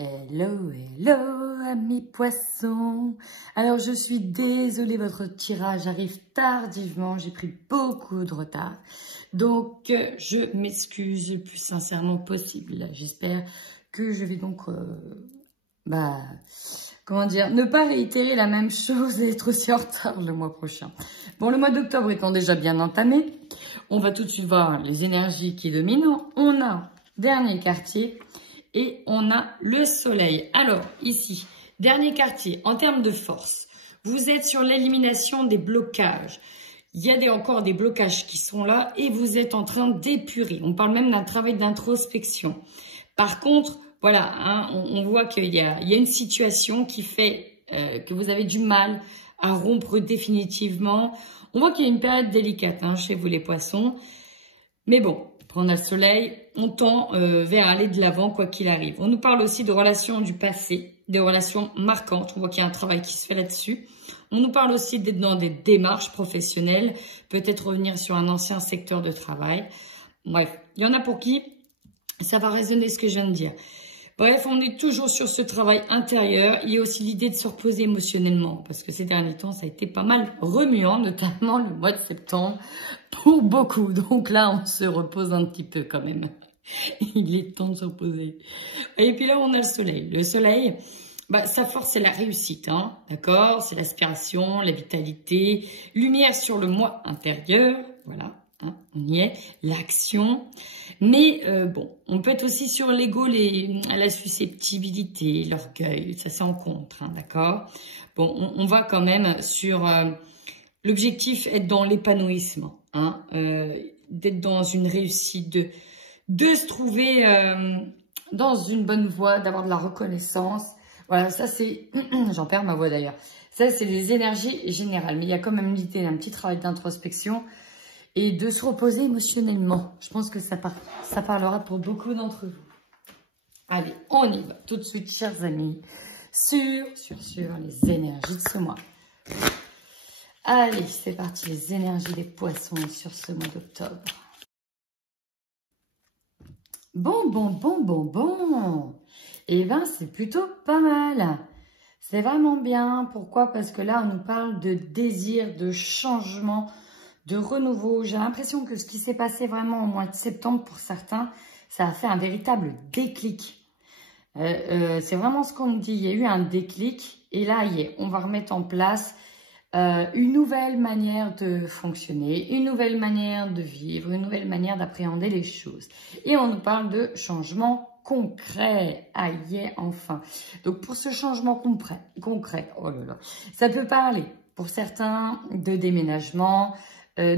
Hello, hello, amis poissons. Alors, je suis désolée, votre tirage arrive tardivement. J'ai pris beaucoup de retard. Donc, je m'excuse le plus sincèrement possible. J'espère que je vais donc, comment dire, ne pas réitérer la même chose et être aussi en retard le mois prochain. Bon, le mois d'octobre étant déjà bien entamé, on va tout de suite voir les énergies qui dominent. On a dernier quartier. Et on a le soleil. Alors, ici, dernier quartier, en termes de force, vous êtes sur l'élimination des blocages. Il y a encore des blocages qui sont là et vous êtes en train d'épurer. On parle même d'un travail d'introspection. Par contre, voilà, hein, on voit qu'il y a une situation qui fait que vous avez du mal à rompre définitivement. On voit qu'il y a une période délicate hein, chez vous les poissons. Mais bon, on a le soleil, on tend vers aller de l'avant quoi qu'il arrive. On nous parle aussi de relations du passé, des relations marquantes. On voit qu'il y a un travail qui se fait là-dessus. On nous parle aussi d'être dans des démarches professionnelles, peut-être revenir sur un ancien secteur de travail. Bref, il y en a pour qui ça va résonner ce que je viens de dire. Bref, on est toujours sur ce travail intérieur. Il y a aussi l'idée de se reposer émotionnellement parce que ces derniers temps, ça a été pas mal remuant, notamment le mois de septembre pour beaucoup. Donc là, on se repose un petit peu quand même. Il est temps de se reposer. Et puis là, on a le soleil. Le soleil, sa force, c'est la réussite, hein, d'accord? C'est l'aspiration, la vitalité, lumière sur le moi intérieur, voilà. Hein, on y est, l'action. Mais bon, on peut être aussi sur l'ego, la susceptibilité, l'orgueil, ça c'est en contre, hein, d'accord? Bon, on va quand même sur l'objectif, être dans l'épanouissement, hein, d'être dans une réussite, de se trouver dans une bonne voie, d'avoir de la reconnaissance. Voilà, ça c'est, j'en perds ma voix d'ailleurs. Ça c'est les énergies générales, mais il y a quand même l'idée d'un petit travail d'introspection. Et de se reposer émotionnellement. Je pense que ça parlera pour beaucoup d'entre vous. Allez, on y va tout de suite, chers amis, sur les énergies de ce mois. Allez, c'est parti, les énergies des poissons sur ce mois d'octobre. Bon. Eh bien, c'est plutôt pas mal. C'est vraiment bien. Pourquoi? Parce que là, on nous parle de désir, de changement, de renouveau. J'ai l'impression que ce qui s'est passé vraiment au mois de septembre, pour certains, ça a fait un véritable déclic. C'est vraiment ce qu'on nous dit. Il y a eu un déclic et là, on va remettre en place une nouvelle manière de fonctionner, une nouvelle manière de vivre, une nouvelle manière d'appréhender les choses. Et on nous parle de changement concret. Aïe, enfin. Donc, pour ce changement concret, oh là là, ça peut parler, pour certains, de déménagement,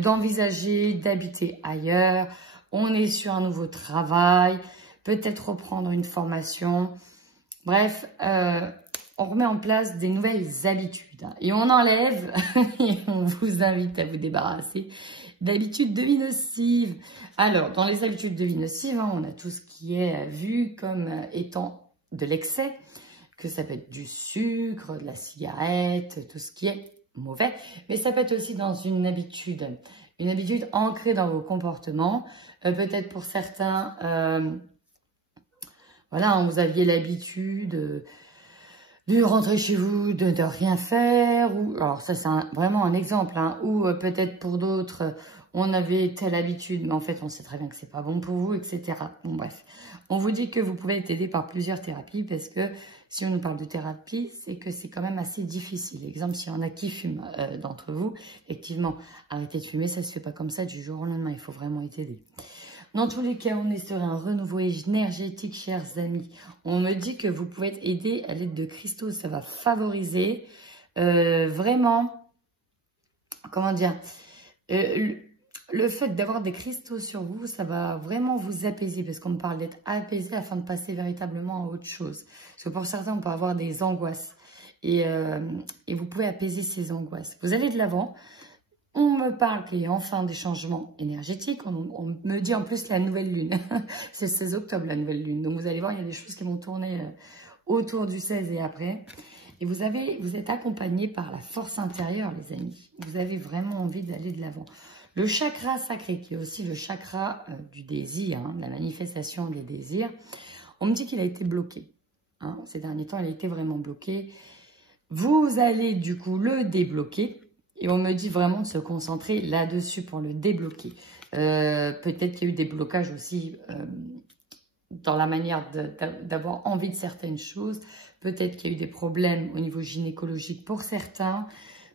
d'envisager d'habiter ailleurs. On est sur un nouveau travail, peut-être reprendre une formation. Bref, on remet en place des nouvelles habitudes. Et on enlève, et on vous invite à vous débarrasser d'habitudes de vie nocives. Alors, dans les habitudes de vie nocives, hein, on a tout ce qui est vu comme étant de l'excès, que ça peut être du sucre, de la cigarette, tout ce qui est mauvais, mais ça peut être aussi dans une habitude ancrée dans vos comportements. Peut-être pour certains, voilà, vous aviez l'habitude de rentrer chez vous, de rien faire, ou alors ça c'est vraiment un exemple, hein, ou peut-être pour d'autres, on avait telle habitude, mais en fait on sait très bien que c'est pas bon pour vous, etc. Bon bref, on vous dit que vous pouvez être aidé par plusieurs thérapies parce que si on nous parle de thérapie, c'est que c'est quand même assez difficile. Exemple, s'il y en a qui fument d'entre vous, effectivement, arrêter de fumer, ça se fait pas comme ça du jour au lendemain, il faut vraiment être aidé. Dans tous les cas, on est sur un renouveau énergétique, chers amis. On me dit que vous pouvez être aidé à l'aide de cristaux, ça va favoriser vraiment, comment dire, le fait d'avoir des cristaux sur vous, ça va vraiment vous apaiser parce qu'on me parle d'être apaisé afin de passer véritablement à autre chose. Parce que pour certains, on peut avoir des angoisses et vous pouvez apaiser ces angoisses. Vous allez de l'avant. On me parle qu'il y a enfin des changements énergétiques. On me dit en plus la nouvelle lune. C'est le 16 octobre la nouvelle lune. Donc vous allez voir, il y a des choses qui vont tourner autour du 16 et après. Et vous êtes accompagné par la force intérieure, les amis. Vous avez vraiment envie d'aller de l'avant. Le chakra sacré, qui est aussi le chakra du désir, hein, de la manifestation des désirs, on me dit qu'il a été bloqué. Hein. Ces derniers temps, elle a été vraiment bloquée. Vous allez du coup le débloquer. Et on me dit vraiment de se concentrer là-dessus pour le débloquer. Peut-être qu'il y a eu des blocages aussi dans la manière d'avoir envie de certaines choses. Peut-être qu'il y a eu des problèmes au niveau gynécologique pour certains.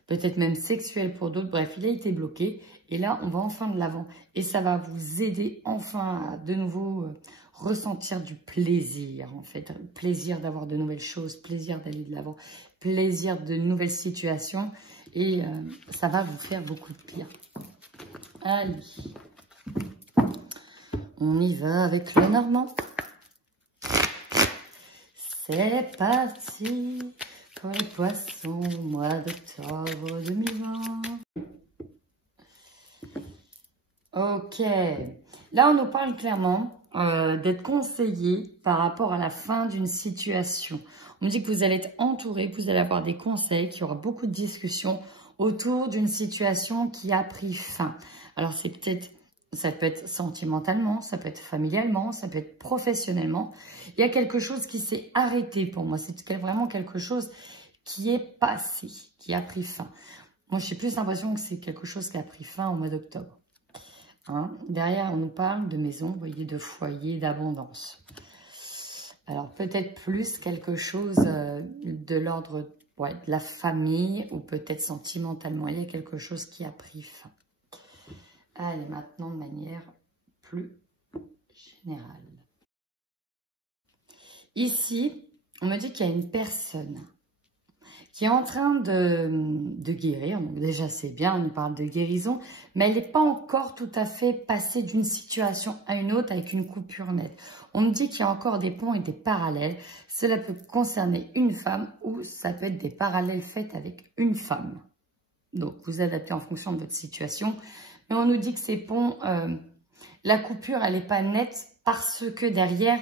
Peut-être même sexuel pour d'autres. Bref, il a été bloqué. Et là, on va enfin de l'avant. Et ça va vous aider enfin à de nouveau ressentir du plaisir, en fait. Plaisir d'avoir de nouvelles choses, plaisir d'aller de l'avant, plaisir de nouvelles situations. Et ça va vous faire beaucoup de bien. Allez. On y va avec le Normand. C'est parti pour les poissons, mois d'octobre 2020. Ok. Là, on nous parle clairement d'être conseillé par rapport à la fin d'une situation. On me dit que vous allez être entouré, que vous allez avoir des conseils, qu'il y aura beaucoup de discussions autour d'une situation qui a pris fin. Alors, c'est peut-être, ça peut être sentimentalement, ça peut être familialement, ça peut être professionnellement. Il y a quelque chose qui s'est arrêté pour moi. C'est vraiment quelque chose qui est passé, qui a pris fin. Moi, j'ai plus l'impression que c'est quelque chose qui a pris fin au mois d'octobre. Hein? Derrière, on nous parle de maison, vous voyez, de foyer, d'abondance. Alors, peut-être plus quelque chose de l'ordre de la famille ou peut-être sentimentalement. Il y a quelque chose qui a pris fin. Allez, maintenant, de manière plus générale. Ici, on me dit qu'il y a une personne qui est en train de guérir. Donc déjà, c'est bien, on nous parle de guérison, mais elle n'est pas encore tout à fait passée d'une situation à une autre avec une coupure nette. On me dit qu'il y a encore des ponts et des parallèles. Cela peut concerner une femme ou ça peut être des parallèles faits avec une femme. Donc, vous adaptez en fonction de votre situation. Mais on nous dit que ces ponts, la coupure, elle n'est pas nette parce que derrière,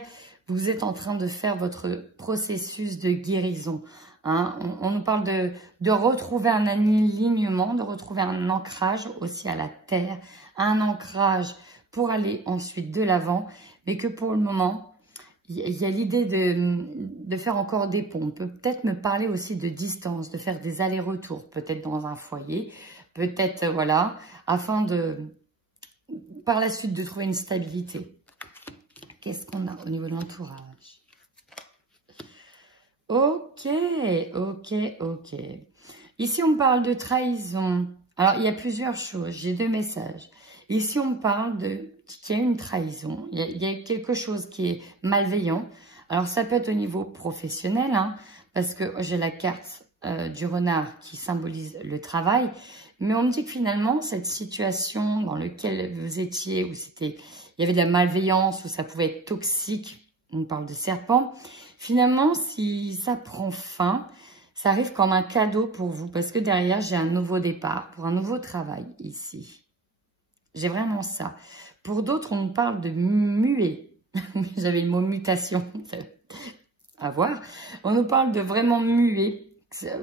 vous êtes en train de faire votre processus de guérison. Hein, on nous parle de retrouver un alignement, de retrouver un ancrage aussi à la terre, un ancrage pour aller ensuite de l'avant, mais que pour le moment, il y a l'idée de faire encore des ponts. On peut peut-être me parler aussi de distance, de faire des allers-retours, peut-être dans un foyer, peut-être, voilà, afin de, par la suite, de trouver une stabilité. Qu'est-ce qu'on a au niveau de l'entourage ? Ok, ok, ok. Ici, on me parle de trahison. Alors, il y a plusieurs choses. J'ai deux messages. Ici, on me parle qu'il y a une trahison. Il y a quelque chose qui est malveillant. Alors, ça peut être au niveau professionnel, hein, parce que j'ai la carte du renard qui symbolise le travail. Mais on me dit que finalement, cette situation dans laquelle vous étiez, où il y avait de la malveillance, où ça pouvait être toxique, on parle de serpent. Finalement, si ça prend fin, ça arrive comme un cadeau pour vous. Parce que derrière, j'ai un nouveau départ pour un nouveau travail ici. J'ai vraiment ça. Pour d'autres, on nous parle de muer. J'avais le mot mutation à voir. On nous parle de vraiment muer.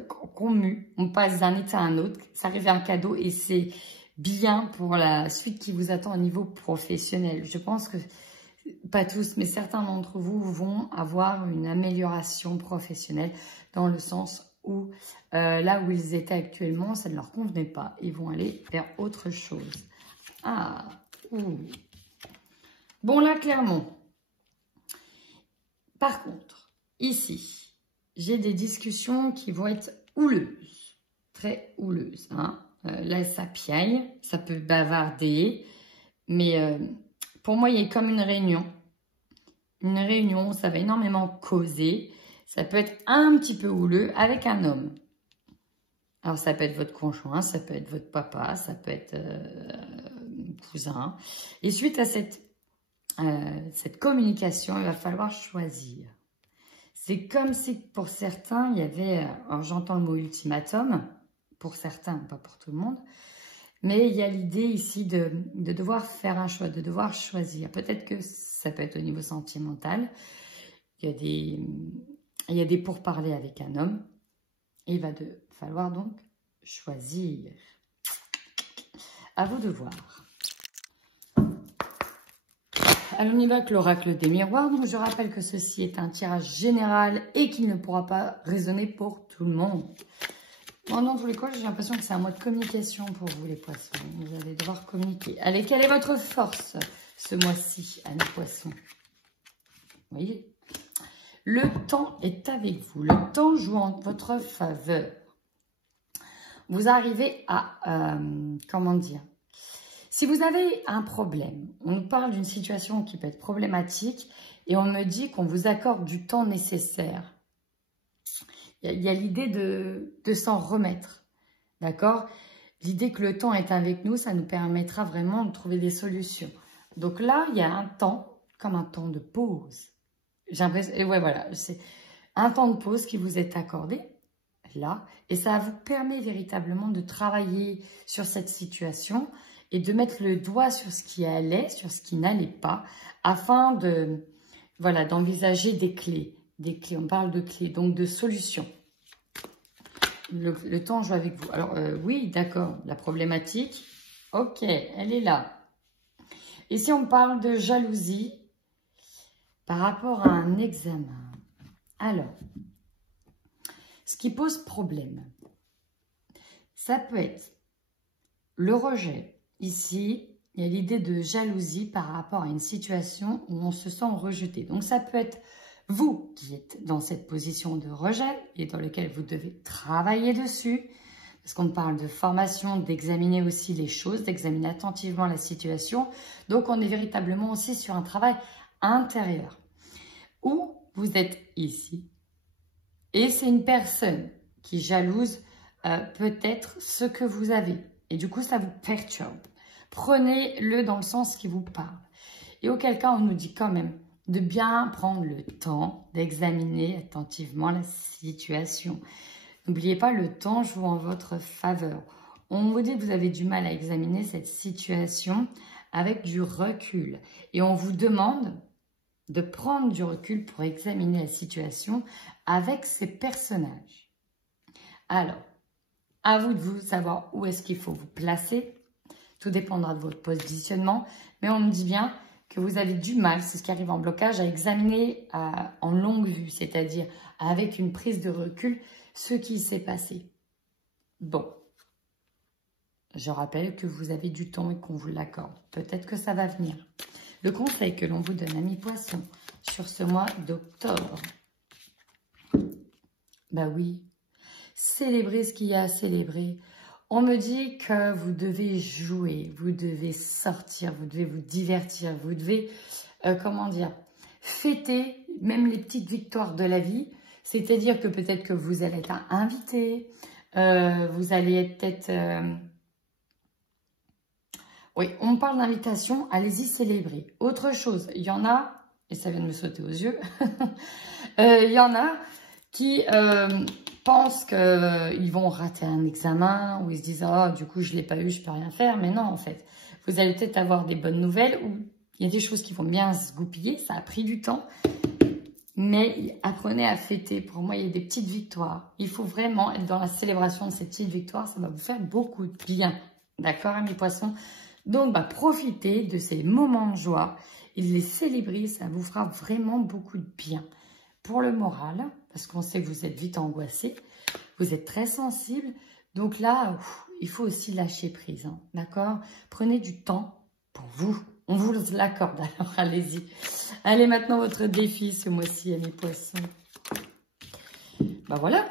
Qu'on mue. On passe d'un état à un autre. Ça arrive à un cadeau et c'est bien pour la suite qui vous attend au niveau professionnel. Je pense que pas tous, mais certains d'entre vous vont avoir une amélioration professionnelle dans le sens où là où ils étaient actuellement, ça ne leur convenait pas. Ils vont aller vers autre chose. Ah, ouh. Bon, là, clairement. Par contre, ici, j'ai des discussions qui vont être houleuses, très houleuses. Hein. Là, ça piaille, ça peut bavarder, mais... pour moi, il y a comme une réunion. Une réunion, ça va énormément causer. Ça peut être un petit peu houleux avec un homme. Alors, ça peut être votre conjoint, ça peut être votre papa, ça peut être cousin. Et suite à cette communication, il va falloir choisir. C'est comme si pour certains, il y avait... Alors, j'entends le mot ultimatum. Pour certains, pas pour tout le monde. Mais il y a l'idée ici de devoir faire un choix, de devoir choisir. Peut-être que ça peut être au niveau sentimental. Il y a des pourparlers avec un homme. Et il va falloir donc choisir. À vous de voir. Alors, on y va avec l'oracle des miroirs. Donc, je rappelle que ceci est un tirage général et qu'il ne pourra pas résonner pour tout le monde. Bon, dans tous les cas, j'ai l'impression que c'est un mois de communication pour vous, les poissons. Vous allez devoir communiquer. Allez, quelle est votre force ce mois-ci, à mes poissons? Vous voyez? Le temps est avec vous. Le temps joue en votre faveur. Vous arrivez à, comment dire? Si vous avez un problème, on nous parle d'une situation qui peut être problématique et on me dit qu'on vous accorde du temps nécessaire. Il y a l'idée de s'en remettre, d'accord? L'idée que le temps est avec nous, ça nous permettra vraiment de trouver des solutions. Donc là, il y a un temps, comme un temps de pause. J'ai l'impression, et ouais, voilà, c'est un temps de pause qui vous est accordé, là, et ça vous permet véritablement de travailler sur cette situation et de mettre le doigt sur ce qui allait, sur ce qui n'allait pas, afin de, voilà, d'envisager des clés. Des clés, on parle de clés, donc de solutions. Le temps joue avec vous. Alors, oui, d'accord, la problématique, ok, elle est là. Et si on parle de jalousie par rapport à un examen, alors, ce qui pose problème, ça peut être le rejet. Ici, il y a l'idée de jalousie par rapport à une situation où on se sent rejeté. Donc, ça peut être vous qui êtes dans cette position de rejet et dans laquelle vous devez travailler dessus. Parce qu'on parle de formation, d'examiner aussi les choses, d'examiner attentivement la situation. Donc, on est véritablement aussi sur un travail intérieur. Ou vous êtes ici et c'est une personne qui jalouse peut-être ce que vous avez. Et du coup, ça vous perturbe. Prenez-le dans le sens qui vous parle. Et auquel cas, on nous dit quand même de bien prendre le temps d'examiner attentivement la situation. N'oubliez pas, le temps joue en votre faveur. On vous dit que vous avez du mal à examiner cette situation avec du recul. Et on vous demande de prendre du recul pour examiner la situation avec ces personnages. Alors, à vous de vous savoir où est-ce qu'il faut vous placer. Tout dépendra de votre positionnement. Mais on me dit bien que vous avez du mal, c'est ce qui arrive en blocage, à examiner en longue vue, c'est-à-dire avec une prise de recul, ce qui s'est passé. Bon, je rappelle que vous avez du temps et qu'on vous l'accorde. Peut-être que ça va venir. Le conseil que l'on vous donne, amis poissons, sur ce mois d'octobre, bah oui, célébrez ce qu'il y a à célébrer. On me dit que vous devez jouer, vous devez sortir, vous devez vous divertir, vous devez, comment dire, fêter même les petites victoires de la vie. C'est-à-dire que peut-être que vous allez être invité, vous allez être peut-être... Oui, on parle d'invitation, allez-y célébrer. Autre chose, il y en a, et ça vient de me sauter aux yeux, il y en a qui... pensent qu'ils vont rater un examen, ou ils se disent « Oh, du coup, je ne l'ai pas eu, je ne peux rien faire. » Mais non, en fait, vous allez peut-être avoir des bonnes nouvelles où il y a des choses qui vont bien se goupiller. Ça a pris du temps, mais apprenez à fêter. Pour moi, il y a des petites victoires. Il faut vraiment être dans la célébration de ces petites victoires. Ça va vous faire beaucoup de bien. D'accord, mes poissons? Donc, profitez de ces moments de joie et les célébrer. Ça vous fera vraiment beaucoup de bien. Pour le moral, parce qu'on sait que vous êtes vite angoissé, vous êtes très sensible. Donc là, il faut aussi lâcher prise, hein, d'accord? Prenez du temps pour vous. On vous l'accorde, alors allez-y. Allez, maintenant, votre défi ce mois-ci, mes poissons. Ben voilà,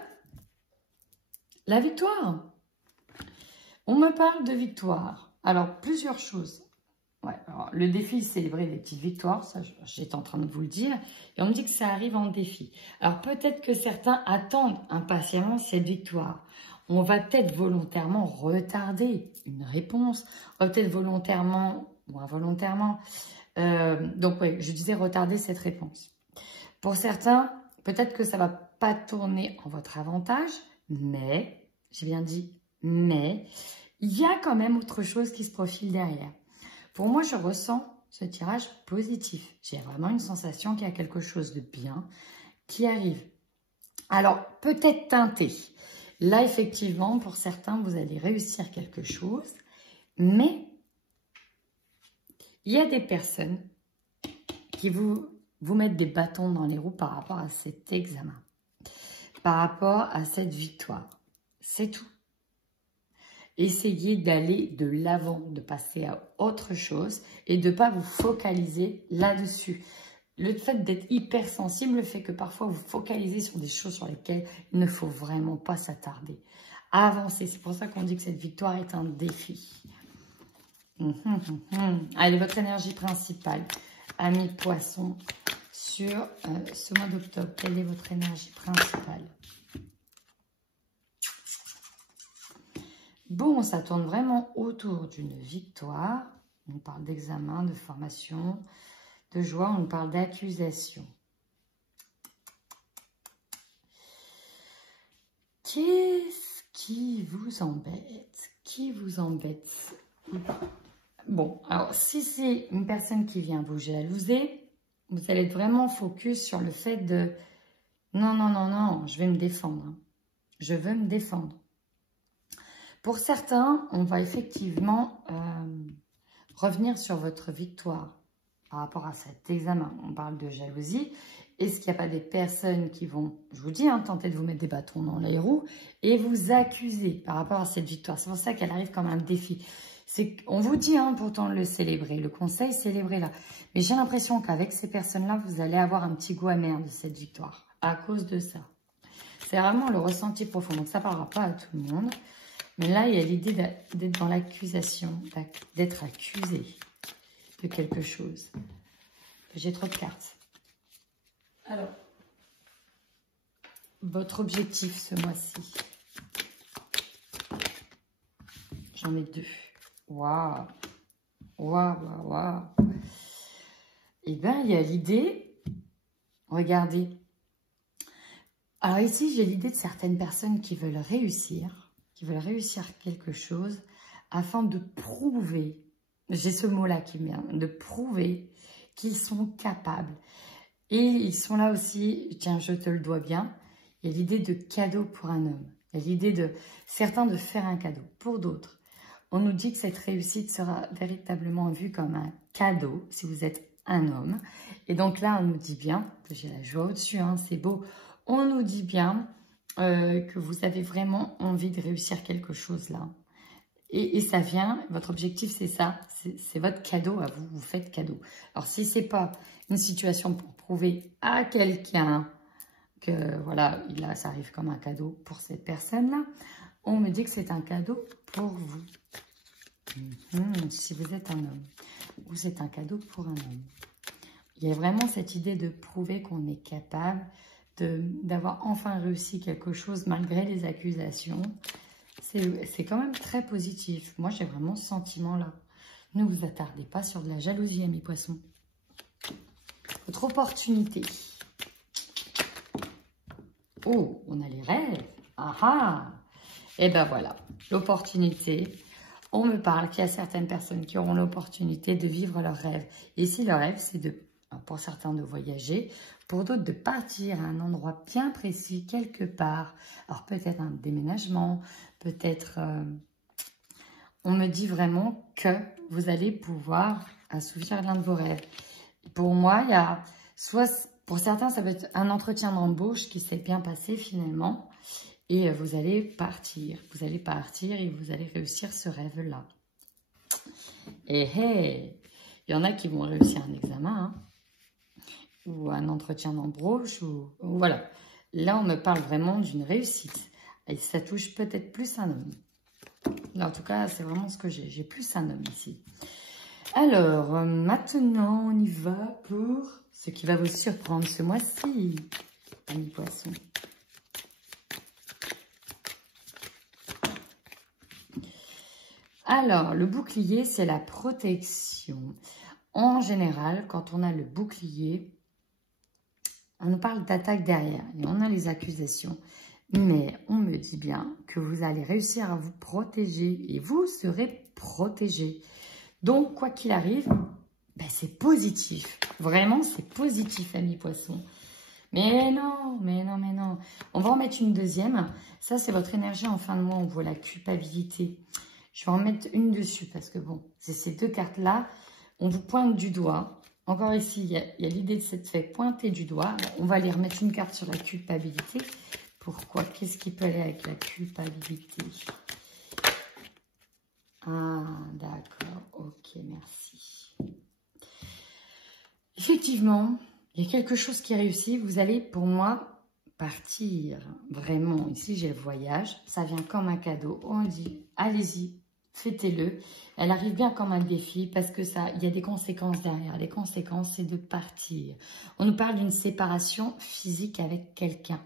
la victoire. On me parle de victoire. Alors, plusieurs choses. Ouais, alors, le défi, célébrer des petites victoires, ça j'étais en train de vous le dire, et on me dit que ça arrive en défi. Alors peut-être que certains attendent impatiemment cette victoire. On va peut-être volontairement retarder une réponse, on va peut-être volontairement ou involontairement, donc oui, je disais retarder cette réponse. Pour certains, peut-être que ça ne va pas tourner en votre avantage, mais, j'ai bien dit, mais, il y a quand même autre chose qui se profile derrière. Pour moi, je ressens ce tirage positif. J'ai vraiment une sensation qu'il y a quelque chose de bien qui arrive. Alors, peut-être teinté. Là, effectivement, pour certains, vous allez réussir quelque chose. Mais, il y a des personnes qui vous mettent des bâtons dans les roues par rapport à cet examen, par rapport à cette victoire. C'est tout. Essayez d'aller de l'avant, de passer à autre chose et de ne pas vous focaliser là-dessus. Le fait d'être hypersensible fait que parfois vous focalisez sur des choses sur lesquelles il ne faut vraiment pas s'attarder. Avancer, c'est pour ça qu'on dit que cette victoire est un défi. Allez, votre énergie principale, amis poissons, sur ce mois d'octobre. Quelle est votre énergie principale? Bon, ça tourne vraiment autour d'une victoire. On parle d'examen, de formation, de joie, on parle d'accusation. Qu'est-ce qui vous embête? Qui vous embête? Bon, alors si c'est une personne qui vient vous jalouser, vous allez être vraiment focus sur le fait de non, non, non, non, je vais me défendre. Je veux me défendre. Pour certains, on va effectivement revenir sur votre victoire par rapport à cet examen. On parle de jalousie. Est-ce qu'il n'y a pas des personnes qui vont, je vous dis, tenter de vous mettre des bâtons dans les roues et vous accuser par rapport à cette victoire? C'est pour ça qu'elle arrive comme un défi. On vous dit pourtant de le célébrer. Le conseil, célébrez-la. Mais j'ai l'impression qu'avec ces personnes-là, vous allez avoir un petit goût amer de cette victoire à cause de ça. C'est vraiment le ressenti profond. Donc, ça ne parlera pas à tout le monde. Mais là, il y a l'idée d'être dans l'accusation, d'être accusé de quelque chose. J'ai trop de cartes. Alors, votre objectif ce mois-ci. J'en ai 2. Waouh! Waouh, waouh, waouh! Eh bien, il y a l'idée, regardez. Alors ici, j'ai l'idée de certaines personnes qui veulent réussir quelque chose afin de prouver, j'ai ce mot-là qui vient, de prouver qu'ils sont capables. Et ils sont là aussi, tiens, je te le dois bien, il y a l'idée de cadeau pour un homme. Il y a l'idée de certains de faire un cadeau. Pour d'autres, on nous dit que cette réussite sera véritablement vue comme un cadeau si vous êtes un homme. Et donc là, on nous dit bien, j'ai la joie au-dessus, c'est beau, on nous dit bien que vous avez vraiment envie de réussir quelque chose là. Et ça vient, votre objectif c'est ça, c'est votre cadeau à vous, vous faites cadeau. Alors si c'est pas une situation pour prouver à quelqu'un que voilà, là ça arrive comme un cadeau pour cette personne-là, on me dit que c'est un cadeau pour vous. Si vous êtes un homme, ou c'est un cadeau pour un homme. Il y a vraiment cette idée de prouver qu'on est capable d'avoir enfin réussi quelque chose malgré les accusations. C'est quand même très positif. Moi, j'ai vraiment ce sentiment-là. Ne vous attardez pas sur de la jalousie, amis poissons. Votre opportunité. Oh, on a les rêves. Ah ah! Et ben voilà, l'opportunité. On me parle qu'il y a certaines personnes qui auront l'opportunité de vivre leurs rêves. Et si leur rêve, c'est pour certains de voyager, pour d'autres de partir à un endroit bien précis, quelque part. Alors peut-être un déménagement, peut-être... on me dit vraiment que vous allez pouvoir assouvir l'un de vos rêves. Pour moi, il y a soit... Pour certains, ça va être un entretien d'embauche qui s'est bien passé finalement. Et vous allez partir. Vous allez partir et vous allez réussir ce rêve-là. Et hey, il y en a qui vont réussir un examen, ou un entretien d'embauche, ou voilà. Là, on me parle vraiment d'une réussite. Et ça touche peut-être plus un homme. Là, en tout cas, c'est vraiment ce que j'ai. J'ai plus un homme ici. Alors, maintenant, on y va pour ce qui va vous surprendre ce mois-ci, amis poissons. Alors, le bouclier, c'est la protection. En général, quand on a le bouclier, on nous parle d'attaque derrière et on a les accusations. Mais on me dit bien que vous allez réussir à vous protéger et vous serez protégé. Donc, quoi qu'il arrive, ben, c'est positif. Vraiment, c'est positif, amis poissons. Mais non, mais non, mais non. On va en mettre une deuxième. Ça, c'est votre énergie en fin de mois. On voit la culpabilité. Je vais en mettre une dessus parce que bon, c'est ces deux cartes-là. On vous pointe du doigt Encore ici, il y a l'idée de s'être fait pointer du doigt. Alors, on va aller remettre une carte sur la culpabilité. Pourquoi? Qu'est-ce qui peut aller avec la culpabilité? Ah, d'accord. Ok, merci. Effectivement, il y a quelque chose qui réussit. Vous allez, pour moi, partir. Vraiment, ici, j'ai le voyage. Ça vient comme un cadeau. On dit, allez-y, fêtez-le. Elle arrive bien comme un défi parce que ça, il y a des conséquences derrière. Les conséquences, c'est de partir. On nous parle d'une séparation physique avec quelqu'un.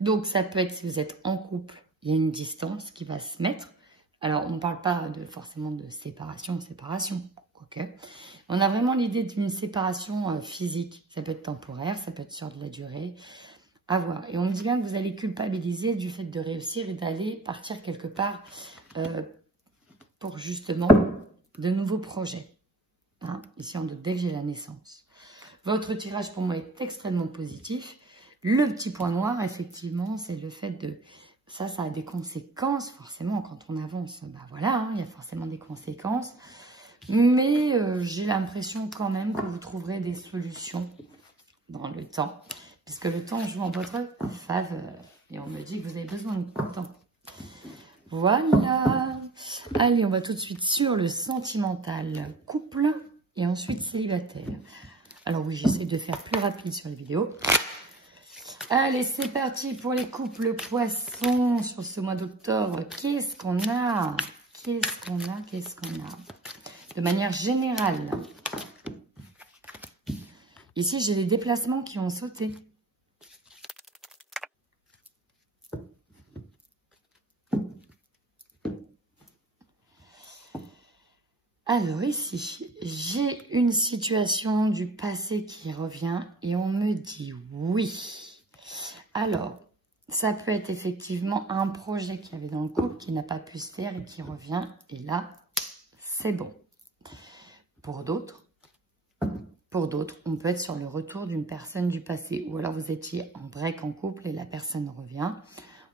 Donc, ça peut être, si vous êtes en couple, il y a une distance qui va se mettre. Alors, on ne parle pas forcément de séparation, ok. On a vraiment l'idée d'une séparation physique. Ça peut être temporaire, ça peut être sur de la durée. À voir. Et on me dit bien que vous allez culpabiliser du fait de réussir et d'aller partir quelque part pour justement de nouveaux projets. Hein, ici, on doute dès que j'ai la naissance. Votre tirage pour moi est extrêmement positif. Le petit point noir, effectivement, c'est le fait de... Ça a des conséquences, forcément, quand on avance. Ben voilà, hein, il y a forcément des conséquences. Mais j'ai l'impression quand même que vous trouverez des solutions dans le temps. Puisque le temps joue en votre faveur. Et on me dit que vous avez besoin de temps. Voilà. Allez, on va tout de suite sur le sentimental couple. Et ensuite célibataire. Alors oui, j'essaie de faire plus rapide sur les vidéos. Allez, c'est parti pour les couples poissons sur ce mois d'octobre. Qu'est-ce qu'on a? Qu'est-ce qu'on a? De manière générale. Ici, j'ai les déplacements qui ont sauté. Alors ici, j'ai une situation du passé qui revient et on me dit oui. Alors, ça peut être effectivement un projet qu'il y avait dans le couple qui n'a pas pu se faire et qui revient. Et là, c'est bon. Pour d'autres, on peut être sur le retour d'une personne du passé. Ou alors vous étiez en break en couple et la personne revient.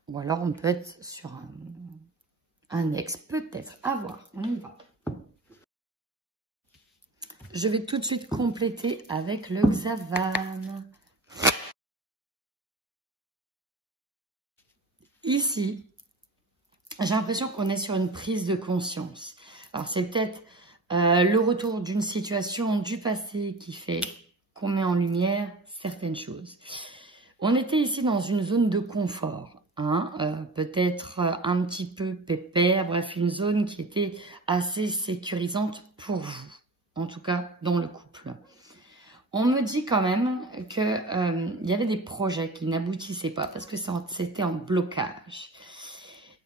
Ou alors on peut être sur un ex, peut-être. À voir, on y va. Je vais tout de suite compléter avec le Xavan. Ici, j'ai l'impression qu'on est sur une prise de conscience. Alors, c'est peut-être le retour d'une situation du passé qui fait qu'on met en lumière certaines choses. On était ici dans une zone de confort, hein, peut-être un petit peu pépère, bref, une zone qui était assez sécurisante pour vous, en tout cas dans le couple. On me dit quand même qu'il y avait des projets qui n'aboutissaient pas parce que c'était en blocage.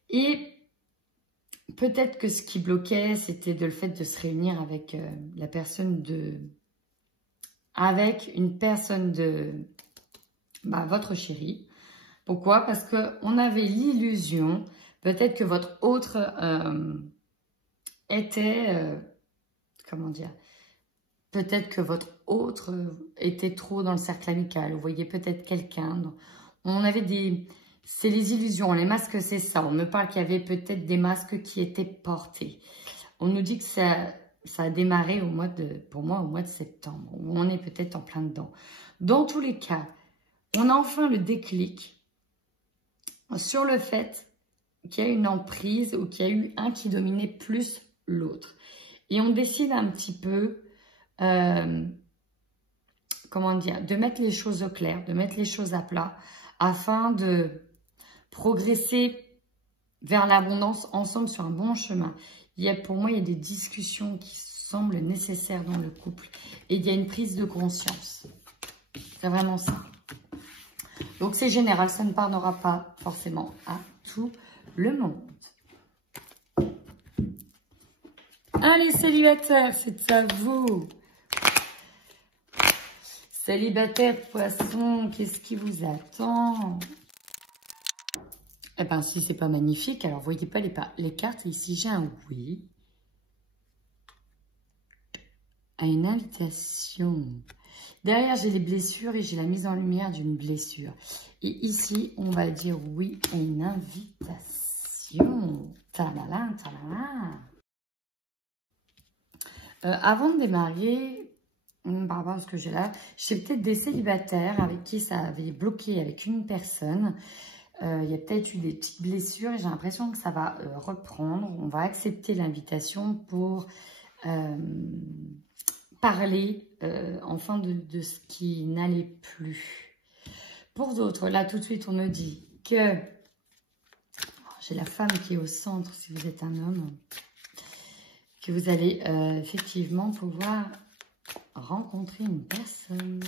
Et peut-être que ce qui bloquait, c'était le fait de se réunir avec une personne de votre chéri. Pourquoi? Parce qu'on avait l'illusion, peut-être que votre autre était, comment dire, peut-être que votre autre était trop dans le cercle amical. Vous voyez peut-être quelqu'un. On avait des... C'est les illusions. Les masques, c'est ça. On me parle qu'il y avait peut-être des masques qui étaient portés. On nous dit que ça a démarré pour moi, au mois de septembre. Où on est peut-être en plein dedans. Dans tous les cas, on a enfin le déclic sur le fait qu'il y a une emprise ou qu'il y a eu un qui dominait plus l'autre. Et on décide un petit peu... comment dire, de mettre les choses au clair, de mettre les choses à plat, afin de progresser vers l'abondance ensemble sur un bon chemin. Pour moi, il y a des discussions qui semblent nécessaires dans le couple. Et il y a une prise de conscience. C'est vraiment ça. Donc, c'est général, ça ne parlera pas forcément à tout le monde. Allez, célibataires, c'est à vous. Célibataire, poisson, qu'est-ce qui vous attend? Eh bien, si c'est pas magnifique, alors voyez pas les cartes. Ici, j'ai un oui. À une invitation. Derrière, j'ai les blessures et j'ai la mise en lumière d'une blessure. Et ici, on va dire oui à une invitation. Talala, talala. Avant de démarrer... par rapport à ce que j'ai là. J'ai peut-être des célibataires avec qui ça avait bloqué avec une personne. Il y a peut-être eu des petites blessures et j'ai l'impression que ça va reprendre. On va accepter l'invitation pour parler enfin de ce qui n'allait plus. Pour d'autres, là tout de suite on me dit que j'ai la femme qui est au centre si vous êtes un homme, que vous allez effectivement pouvoir rencontrer une personne.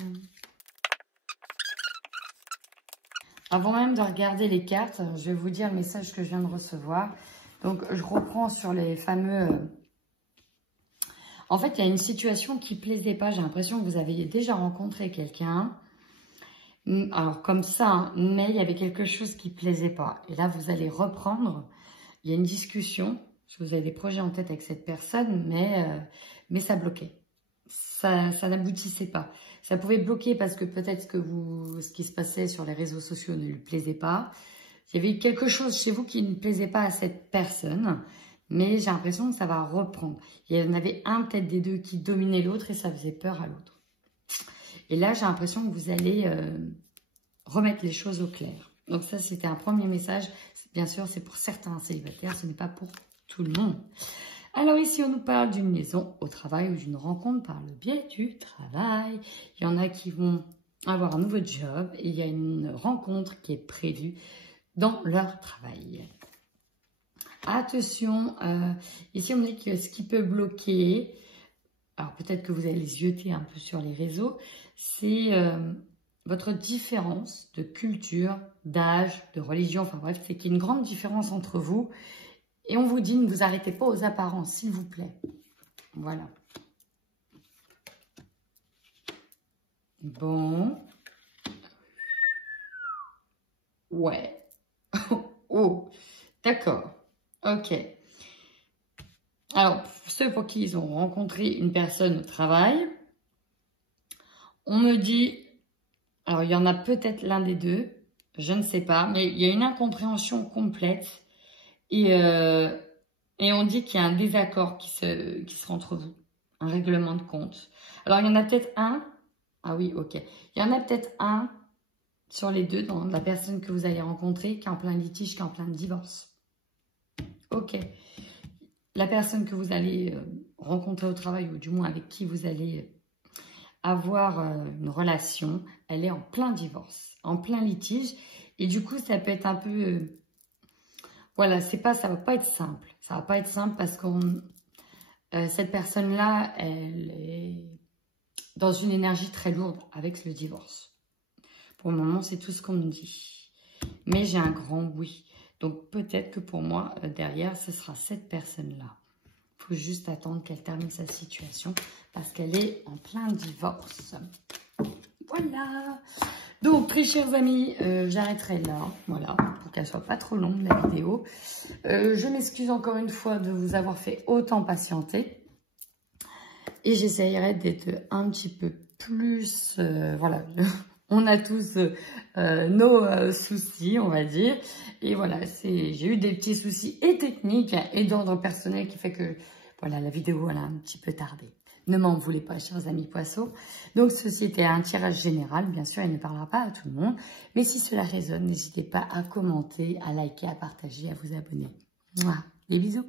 Avant même de regarder les cartes, je vais vous dire le message que je viens de recevoir. Donc, je reprends sur les fameux... En fait, il y a une situation qui ne plaisait pas. J'ai l'impression que vous avez déjà rencontré quelqu'un. Alors, comme ça, hein, mais il y avait quelque chose qui ne plaisait pas. Et là, vous allez reprendre. Il y a une discussion. Vous avez des projets en tête avec cette personne, mais ça bloquait. Ça n'aboutissait pas. Ça pouvait bloquer parce que peut-être que ce qui se passait sur les réseaux sociaux ne lui plaisait pas. Il y avait quelque chose chez vous qui ne plaisait pas à cette personne, mais j'ai l'impression que ça va reprendre. Il y en avait un peut-être des deux qui dominait l'autre et ça faisait peur à l'autre. Et là, j'ai l'impression que vous allez remettre les choses au clair. Donc ça, c'était un premier message. Bien sûr, c'est pour certains célibataires, ce n'est pas pour tout le monde. Alors ici, on nous parle d'une liaison au travail ou d'une rencontre par le biais du travail. Il y en a qui vont avoir un nouveau job et il y a une rencontre qui est prévue dans leur travail. Attention, ici on me dit que ce qui peut bloquer, alors peut-être que vous allez les jeter un peu sur les réseaux, c'est votre différence de culture, d'âge, de religion, enfin bref, c'est qu'il y a une grande différence entre vous. Et on vous dit, ne vous arrêtez pas aux apparences, s'il vous plaît. Voilà. Bon. Ouais. Oh, d'accord. Ok. Alors, pour ceux pour qui ils ont rencontré une personne au travail, on me dit, alors il y en a peut-être l'un des deux, je ne sais pas, mais il y a une incompréhension complète. Et on dit qu'il y a un désaccord qui sera entre vous, un règlement de compte. Alors, il y en a peut-être un, ah oui, ok. Il y en a peut-être un sur les deux, dans la personne que vous allez rencontrer, qui est en plein litige, qui est en plein divorce. Ok. La personne que vous allez rencontrer au travail, ou du moins avec qui vous allez avoir une relation, elle est en plein divorce, en plein litige. Et du coup, ça peut être un peu... Voilà, ça va pas être simple. Ça va pas être simple parce que cette personne-là, elle est dans une énergie très lourde avec le divorce. Pour le moment, c'est tout ce qu'on me dit. Mais j'ai un grand oui. Donc peut-être que pour moi, derrière, ce sera cette personne-là. Il faut juste attendre qu'elle termine sa situation parce qu'elle est en plein divorce. Voilà. Donc, très chers amis, j'arrêterai là, voilà, pour qu'elle soit pas trop longue, la vidéo. Je m'excuse encore une fois de vous avoir fait autant patienter. Et j'essayerai d'être un petit peu plus... voilà, on a tous nos soucis, on va dire. Et voilà, j'ai eu des petits soucis et techniques et d'ordre personnel qui fait que, voilà, la vidéo, elle a un petit peu tardé. Ne m'en voulez pas, chers amis poissons. Donc, ceci était un tirage général. Bien sûr, il ne parlera pas à tout le monde. Mais si cela résonne, n'hésitez pas à commenter, à liker, à partager, à vous abonner. Mouah, des bisous.